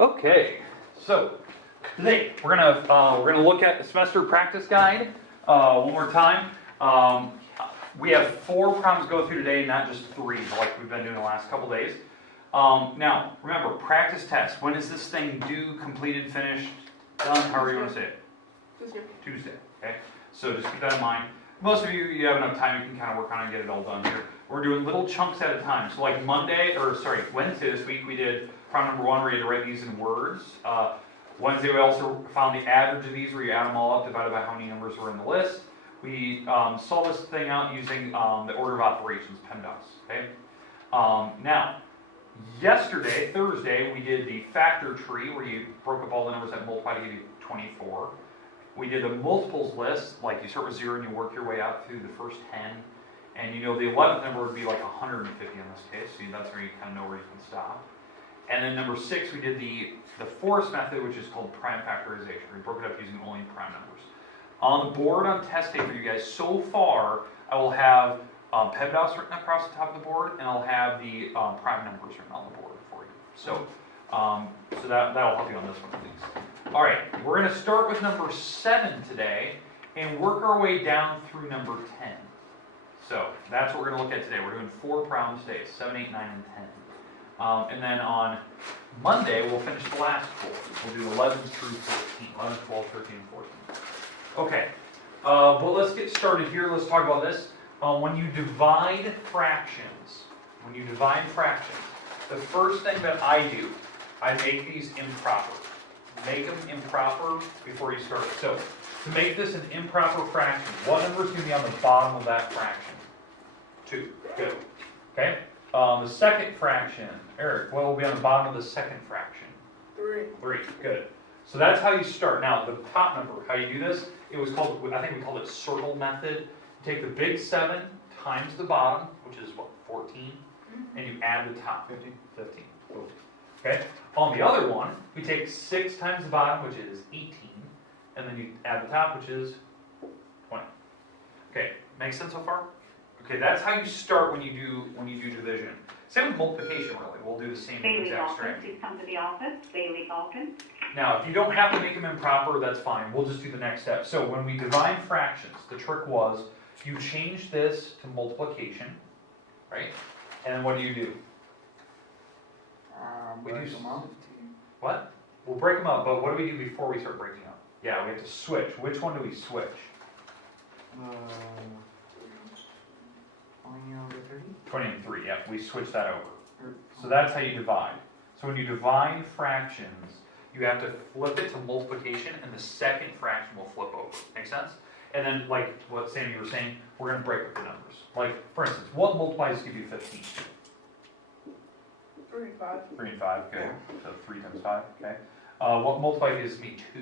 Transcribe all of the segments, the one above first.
Okay, so today we're gonna look at the semester practice guide one more time. We have 4 problems to go through today, not just 3, like we've been doing the last couple days. Now, remember, practice test. When is this thing due, completed, finished, done? However you want to say it. Tuesday. Okay. So just keep that in mind. Most of you have enough time. You can kind of work on it and get it all done here. We're doing little chunks at a time. So like Wednesday this week we did problem number 1 where you had to write these in words. Wednesday we also found the average of these where you add them all up divided by how many numbers were in the list. We solved this thing out using the order of operations, PEMDAS. Okay. Now, yesterday, Thursday, we did the factor tree where you broke up all the numbers that multiply to give you 24. We did the multiples list, like you start with 0 and you work your way out through the first 10. And you know the 11th number would be like 150 in this case, so that's where you kind of know where you can stop. And then number 6, we did the force method, which is called prime factorization. We broke it up using only prime numbers. On the board on test day for you guys, so far, I will have PEMDAS written across the top of the board, and I'll have the prime numbers written on the board for you. So, that'll help you on this one at least. All right, we're going to start with number 7 today and work our way down through number 10. So that's what we're going to look at today. We're doing 4 problems today, 7, 8, 9, and 10. And then on Monday, we'll finish the last 4. We'll do 11 through 14, 11, 12, 13, and 14. Okay, but let's get started here. Let's talk about this. When you divide fractions, the first thing that I do, I make these improper. Make them improper before you start. So, to make this an improper fraction, what number is going to be on the bottom of that fraction? 2. Good. Okay. The second fraction, Eric, what will be on the bottom of the second fraction? 3. Good. So that's how you start. Now, the top number, how you do this, it was called, I think we called it circle method. You take the big 7 times the bottom, which is what, 14, and you add the top, 15. Okay? On the other one, we take 6 times the bottom, which is 18, and then you add the top, which is 20. Okay, makes sense so far? Okay, that's how you start when you do division. Same with multiplication, really. We'll do the same exact strategy. Please come to the office. Bailey Balkan. Now, if you don't have to make them improper, that's fine. We'll just do the next step. So when we divide fractions, the trick was you change this to multiplication, right? And then what do? Break them up. What? We'll break them up, but what do we do before we start breaking up? Yeah, we have to switch. Which one do we switch? 20 and 3, yeah, we switch that over. So that's how you divide. So when you divide fractions, you have to flip it to multiplication, and the second fraction will flip over. Make sense? And then, like what Sammy was saying, we're going to break up the numbers. Like, for instance, what multiplies give you 15? 3 and 5. 3 and 5, good. So 3 times 5, okay. What multiply gives me 2?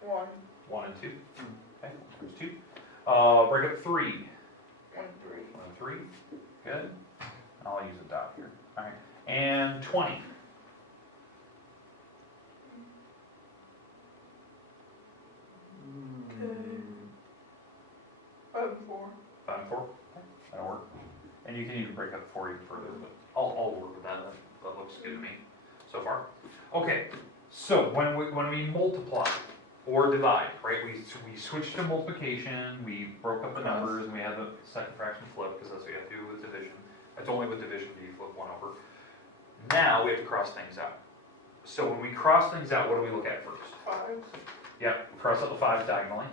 1. 1 and 2. Okay, there's 2. Break up 3. 1 and 3. 1 and 3, good. I'll use a dot here. All right. And 20. 5 and 4. 5 and 4, okay. That'll work. And you can even break up 4 even further, but I'll work with that. That looks good to me so far. Okay, so when we multiply or divide, right? We switched to multiplication. We broke up the numbers, and we had the second fraction flip because that's what you have to do with division. That's only with division do you flip 1 over. Now we have to cross things out. So when we cross things out, what do we look at first? 5s. Yep, we cross out the 5s diagonally.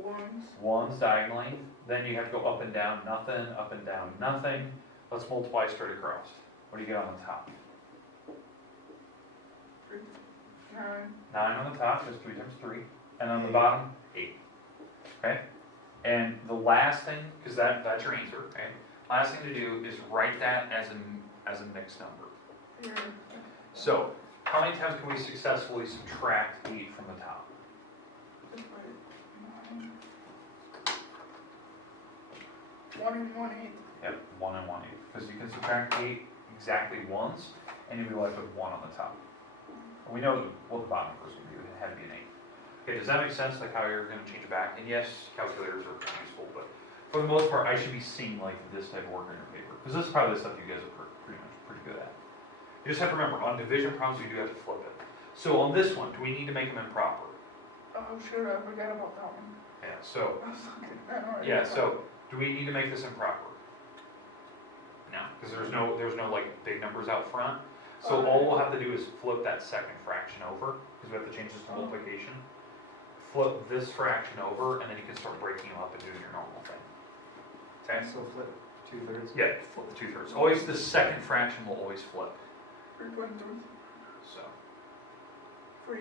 1s. 1s diagonally. Then you have to go up and down, nothing, up and down, nothing. Let's multiply straight across. What do you get on the top? 9. 9 on the top, that's 3 times 3. And on the bottom, 8. Okay? And the last thing, because that's your answer, okay? Last thing to do is write that as a mixed number. Yeah. So, how many times can we successfully subtract 8 from the top? 1 and 1 8. Yep, 1 and 1 8. Because you can subtract 8 exactly once, and you'll be left with 1 on the top. We know what the bottom number is going to be. It had to be an 8. Okay, does that make sense, like how you're going to change it back? And yes, calculators are pretty useful, but for the most part, I should be seeing like this type of work on your paper. Because this is probably the stuff you guys are pretty good at. You just have to remember, on division problems, you do have to flip it. So on this one, do we need to make them improper? Oh, shoot, I forgot about that one. Yeah, so, I was looking at that already. yeah, so, do we need to make this improper? No, because there's no like big numbers out front. So all we'll have to do is flip that second fraction over, because we have to change this to multiplication. Flip this fraction over, and then you can start breaking them up and doing your normal thing. Okay? So flip 2/3? Yeah, flip the 2/3. Always the second fraction will always flip. 3.3. So Free.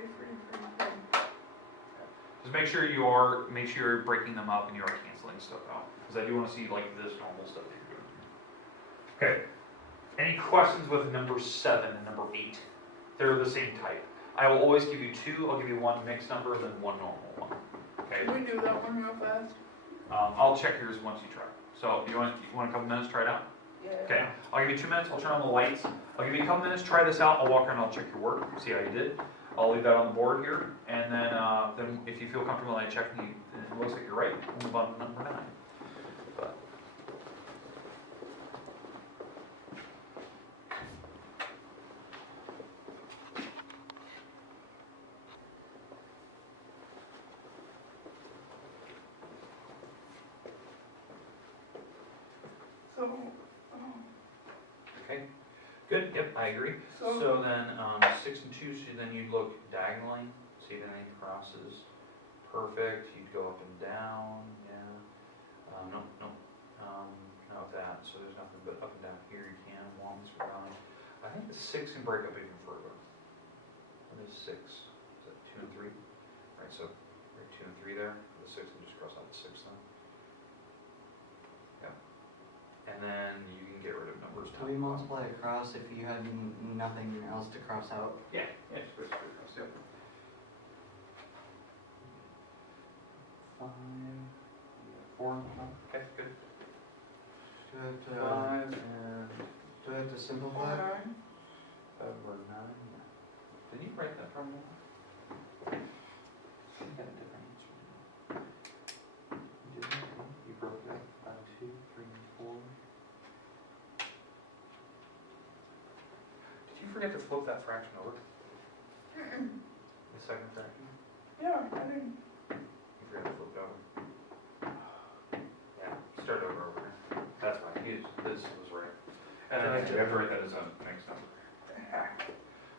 just make sure you're breaking them up and you are canceling stuff out. Because I do want to see like this normal stuff that you're doing. Okay. Any questions with number 7 and number 8? They're the same type. I will always give you 2. I'll give you one mixed number, then one normal one. Okay. Can we do that one real fast? I'll check yours once you try. So you want a couple minutes to try it out? Yeah. Okay. I'll give you 2 minutes. I'll turn on the lights. I'll give you a couple minutes. Try this out. I'll walk around. I'll check your work. See how you did. I'll leave that on the board here, and then if you feel comfortable and I check and it looks like you're right, we'll move on to number 9. But So, okay, good. Yep, I agree. so, So then 6 and 2. So then you'd look diagonally. See if anything crosses. Perfect. You'd go up and down. Yeah. Nope. Not that. So there's nothing but up and down here. You can. 1's for going. I think the 6 can break up even further. What is 6? Is that 2 and 3? Right. So right 2 and 3 there. The 6 can just cross out the 6 then. Yep. And then you can get rid of numbers. Do we multiply across if you had nothing else to cross out? Yeah. Yeah. Just put it straight across. Yep. 5. 4. Okay. Good. Do I have to, 5 and do I have to simplify? 9. over 9. Did you write that from there? You got a different answer. You didn't? You broke it up 2, 3, and 4. Did you forget to flip that fraction over? The second fraction? Yeah, I didn't. You forgot to flip it over. Yeah, start over here. That's fine. This was right. And then you have to write that as a mixed number.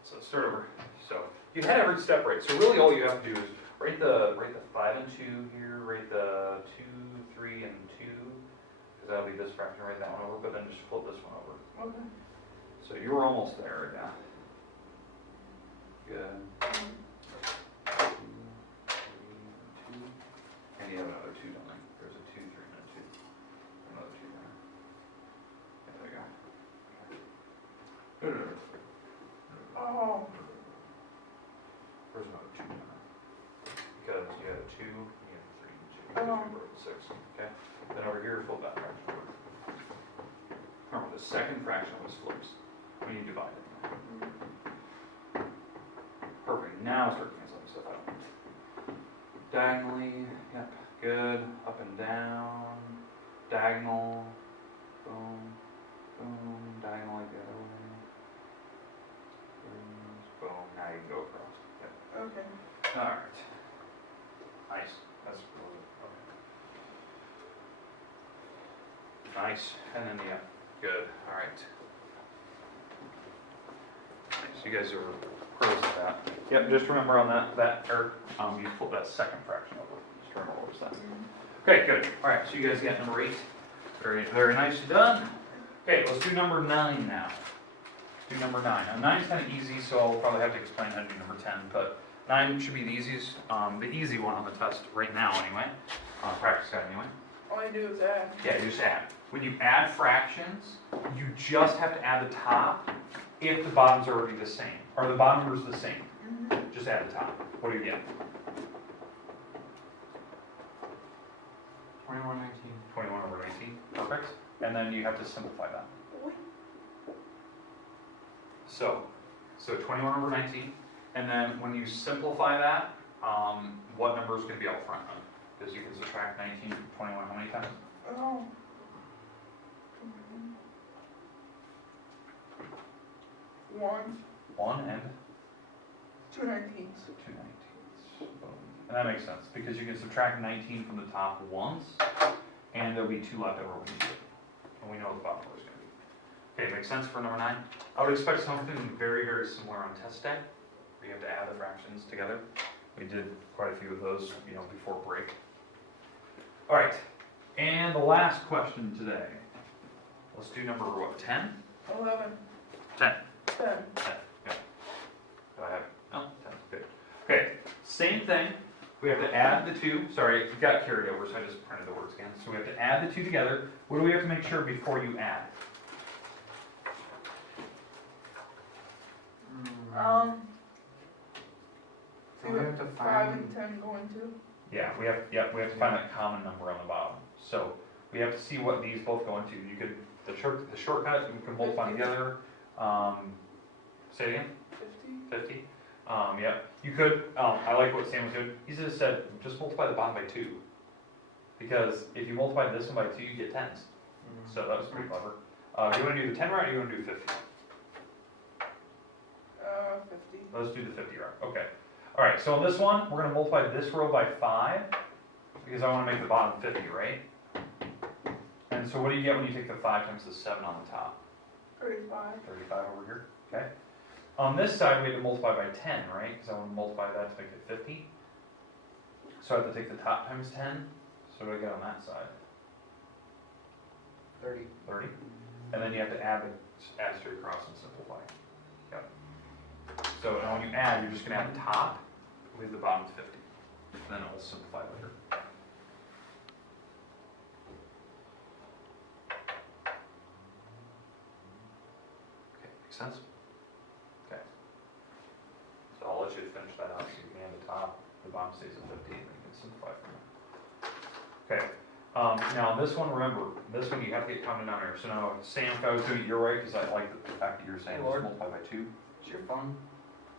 So start over. So you had every step right. So really all you have to do is write the 5 and 2 here, write the 2, 3, and 2, because that'll be this fraction, write that one over, but then just flip this one over. Okay. So you were almost there right now. Good. 2, 3, 2. And you have another 2, don't they? There's a 2, 3, and a 2. Another 2 there. Yeah, there you go. No. Oh, There's another 2 down there. Because you had a 2, you had a 3, and 2. Oh. Because you broke the 6. Okay? Then over here, flip that fraction over. Remember, the second fraction always flips when you divide it. Perfect. Now start canceling stuff out. Diagonally, yep, good. Up and down. Diagonal. Boom. Boom. Diagonal like the other way. Boom. Now you can go across. Yep. okay. Alright. Nice. That's really okay. Nice. And then, yeah. Good. Alright. So you guys are pros at that. Yep, just remember on you flip that second fraction over. Just remember what was that. Okay, good. Alright, so you guys got number 8. Very, very nicely done. Okay, let's do number 9 now. Do number 9. Now 9 is kind of easy, so I'll probably have to explain how to do number 10, but 9 should be the easiest, the easy one on the test right now anyway. Practice guide anyway. All I do is add. Yeah, you just add. When you add fractions, you just have to add the top if the bottoms are already the same, or the bottom number is the same. Just add the top. What do you get? 21/19. 21 over 19. Perfect. And then you have to simplify that. So 21 over 19. And then when you simplify that, what number is going to be out front? Because you can subtract 19 from 21 how many times? Oh. 1, 1 and 2 19s. 2 19ths. Boom. And that makes sense, because you can subtract 19 from the top once, and there'll be 2 left over when you do it. And we know what the bottom number is going to be. Okay, makes sense for number 9? I would expect something very, very similar on test day, where you have to add the fractions together. We did quite a few of those, before break. All right, and the last question today. Let's do number, 10? 11. 10. 10. 10, yeah. Do I have, oh, 10, good. Okay, same thing. We have to add the 2. Sorry, it got carried over, so I just printed the words again. So we have to add the 2 together. What do we have to make sure before you add? See we what have to 5 find. and 10 go into? Yeah, we have to find that common number on the bottom. So we have to see what these both go into. You could, the shortcut, you can multiply together. Say it again? 50. 50. Yeah. You could, I like what Sam was doing. He just said, just multiply the bottom by 2. Because if you multiply this one by 2, you get 10s. So that was pretty clever. Do you want to do the 10 route or do you want to do 50? 50. Let's do the 50 route. Okay. All right, so on this one, we're going to multiply this row by 5 because I want to make the bottom 50, right? And so what do you get when you take the 5 times the 7 on the top? 35. 35 over here, okay? On this side, we have to multiply by 10, right? Because I want to multiply that to make it 50. So I have to take the top times 10. So what do I get on that side? 30. 30. And then you have to add straight across and simplify. Yep. So now when you add, you're just going to add the top, leave the bottom 50. And then it will simplify later. Okay, makes sense? Okay. So I'll let you finish that out so you can add the top, the bottom stays at 50, and you can simplify from there. Okay. Now this one, remember, this one you have to get common denominator. So now, Sam, if I was doing it your way, because I like the fact that you're saying just multiply by 2. Is your phone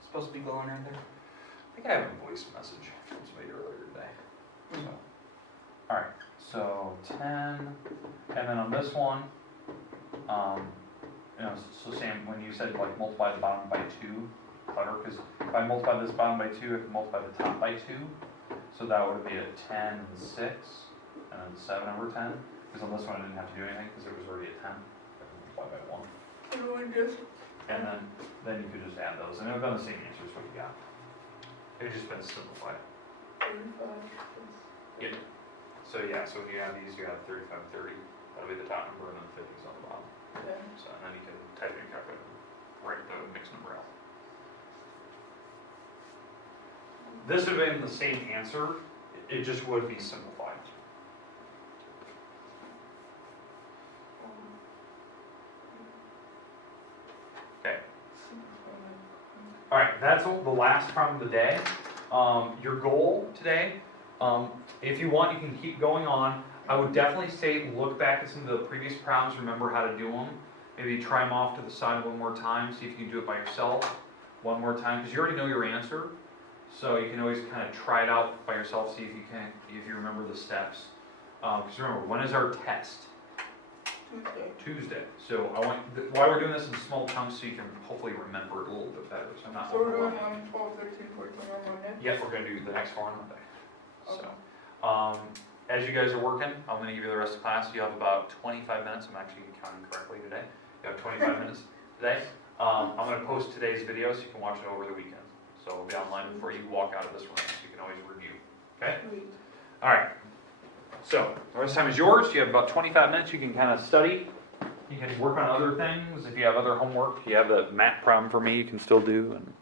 supposed to be glowing right there? I think I have a voice message from somebody earlier today. So, all right, so 10, and then on this one, so Sam, when you said like multiply the bottom by 2, clever, because if I multiply this bottom by 2, I can multiply the top by 2. So that would be a 10 and 6, and then 7 over 10. Because on this one I didn't have to do anything because it was already a 10. I can multiply by 1. So we just. And then you could just add those, and it would have been the same answer as what you got. It would just been simplified. 35. Yep. So yeah, so when you add these, you have 35 and 30. That'll be the top number, and then 50 is on the bottom. Okay. So and then you can type in your calculator, write the mixed number out. This would have been the same answer. It just would be simplified. Okay. All right, that's the last problem of the day. Your goal today, if you want, you can keep going on. I would definitely say look back at some of the previous problems, remember how to do them. Maybe try them off to the side one more time, see if you can do it by yourself one more time, because you already know your answer. So you can always kind of try it out by yourself, see if you remember the steps. Because remember, when is our test? Tuesday. So why we're doing this in small chunks so you can hopefully remember it a little bit better. So I'm not So we're doing overwhelmed. 12, 13, 14 on Monday? Yep, we're going to do the next 4 on Monday. Okay. So, as you guys are working, I'm going to give you the rest of the class. You have about 25 minutes. I'm actually counting correctly today. You have 25 minutes today. I'm going to post today's video so you can watch it over the weekend. So it'll be online before you walk out of this room, so you can always review. Okay? Sweet. All right. So the rest of the time is yours. You have about 25 minutes. You can kind of study. You can work on other things. If you have other homework, you have the math problem for me, you can still do. And